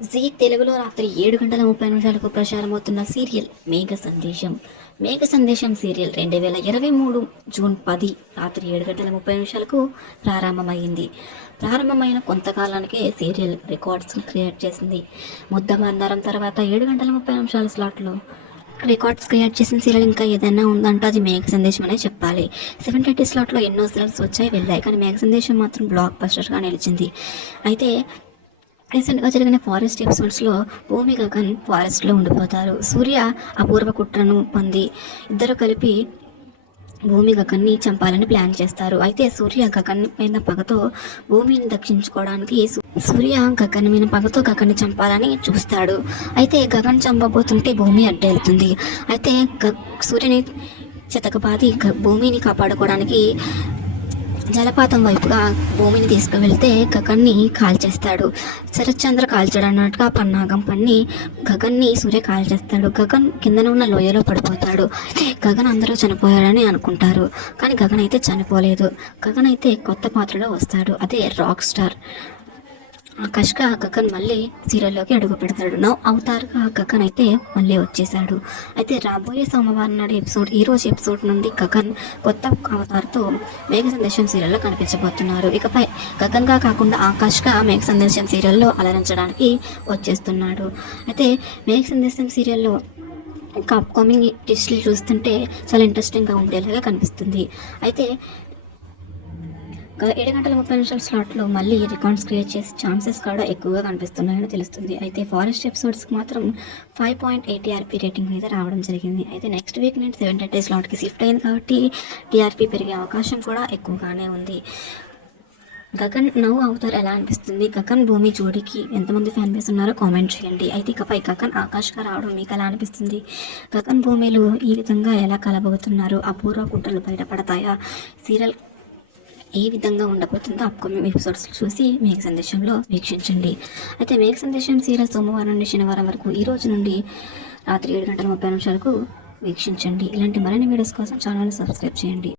G తెలుగులో రాత్రి 7 గంటల 30 నిమిషాలకు ప్రసారమవుతున్న సీరియల్ మేఘ సందేశం. మేఘ సందేశం సీరియల్ 2023 జూన్ 10 రాత్రి 7 గంటల 30 నిమిషాలకు ప్రారంభమైంది. ప్రారంభమైన కొంతకాలానికే సీరియల్ రికార్డ్స్ని క్రియేట్ చేసింది. ముద్దమందారం తర్వాత 7 గంటల 30 నిమిషాల స్లాట్లో రికార్డ్స్ క్రియేట్ చేసిన సీరియల్ ఇంకా ఏదైనా ఉందంటే అది మేఘ సందేశం అనే చెప్పాలి. 7:30 స్లాట్లో ఎన్నో సీరియల్స్ వచ్చాయి వెళ్ళాయి, కానీ మేఘ సందేశం మాత్రం బ్లాక్ బస్టర్గా నిలిచింది. అయితే రీసెంట్గా జరిగిన ఫారెస్ట్ ఎపిసోడ్స్లో భూమి గగన్ ఫారెస్ట్లో ఉండిపోతారు. సూర్య అపూర్వ కుట్రను పొంది ఇద్దరు కలిపి భూమి గగన్ని చంపాలని ప్లాన్ చేస్తారు. అయితే సూర్య గగన్ మీద పగతో భూమిని దక్షించుకోవడానికి గగన్ని చంపాలని చూస్తాడు. అయితే గగన్ చంపబోతుంటే భూమి అడ్డెళ్తుంది. అయితే సూర్యని చితకబాది భూమిని కాపాడుకోవడానికి జలపాతం వైపుగా భూమిని తీసుకువెళ్తే గగన్ని కాల్చేస్తాడు. శరత్చంద్ర కాల్చాడు అన్నట్టుగా పన్నాగం పన్ని గగన్ని సూర్య కాల్చేస్తాడు. గగన్ కిందన ఉన్న లోయలో పడిపోతాడు. గగన్ అందరూ చనిపోయాడని అనుకుంటారు, కానీ గగన్ అయితే చనిపోలేదు. గగన్ అయితే కొత్త పాత్రలో వస్తాడు, అదే రాక్ స్టార్ ఆకాష్గా గగన్ మళ్ళీ సీరియల్లోకి అడుగు పెడతాడు. నవ్ అవతార్గా గగన్ అయితే మళ్ళీ వచ్చేసాడు. అయితే రాబోయే సోమవారం నాడు ఈ రోజు ఎపిసోడ్ నుండి గగన్ కొత్త అవతార్తో మేఘ సందేశం సీరియల్లో కనిపించబోతున్నారు. ఇకపై గగన్గా కాకుండా ఆకాష్గా మేఘ సందేశం సీరియల్లో అలరించడానికి వచ్చేస్తున్నాడు. అయితే మేఘ సందేశం సీరియల్లో ఇంకా అప్కమింగ్ ట్విస్టులు చూస్తుంటే చాలా ఇంట్రెస్టింగ్గా ఉండేలాగా కనిపిస్తుంది. అయితే 7 గంటల 30 నిమిషాల స్లాట్లో మళ్ళీ రికార్డ్స్ క్రియేట్ చేసే ఛాన్సెస్ కూడా ఎక్కువగా కనిపిస్తున్నాయని తెలుస్తుంది. అయితే ఫారెస్ట్ ఎపిసోడ్స్కి మాత్రం 5.8 టీఆర్పీ రేటింగ్ మీద రావడం జరిగింది. అయితే నెక్స్ట్ వీక్ నేను 7:30 స్లాట్కి షిఫ్ట్ అయింది కాబట్టి టీఆర్పీ పెరిగే అవకాశం కూడా ఎక్కువగానే ఉంది. గగన్ నవ్ అవతార్ ఎలా అనిపిస్తుంది? గగన్ భూమి జోడీకి ఎంతమంది ఫ్యాన్ బేస్ ఉన్నారో కామెంట్ చేయండి. అయితే ఇకపై గగన్ ఆకాష్గా రావడం మీకు ఎలా అనిపిస్తుంది? గగన్ భూమిలు ఈ విధంగా ఎలా కలబోతున్నారు? అపూర్వ కుట్రలు బయటపడతాయా? సీరియల్ ఏ విధంగా ఉండబోతుందో అప్కమింగ్ ఎపిసోడ్స్ చూసి మేఘ సందేశంలో వీక్షించండి. అయితే మేఘ సందేశం సీరియల్ సోమవారం నుండి శనివారం వరకు ఈ రోజు నుండి రాత్రి 7 గంటల 30 నిమిషాలకు వీక్షించండి. ఇలాంటి మరిన్ని వీడియోస్ కోసం ఛానల్ని సబ్స్క్రైబ్ చేయండి.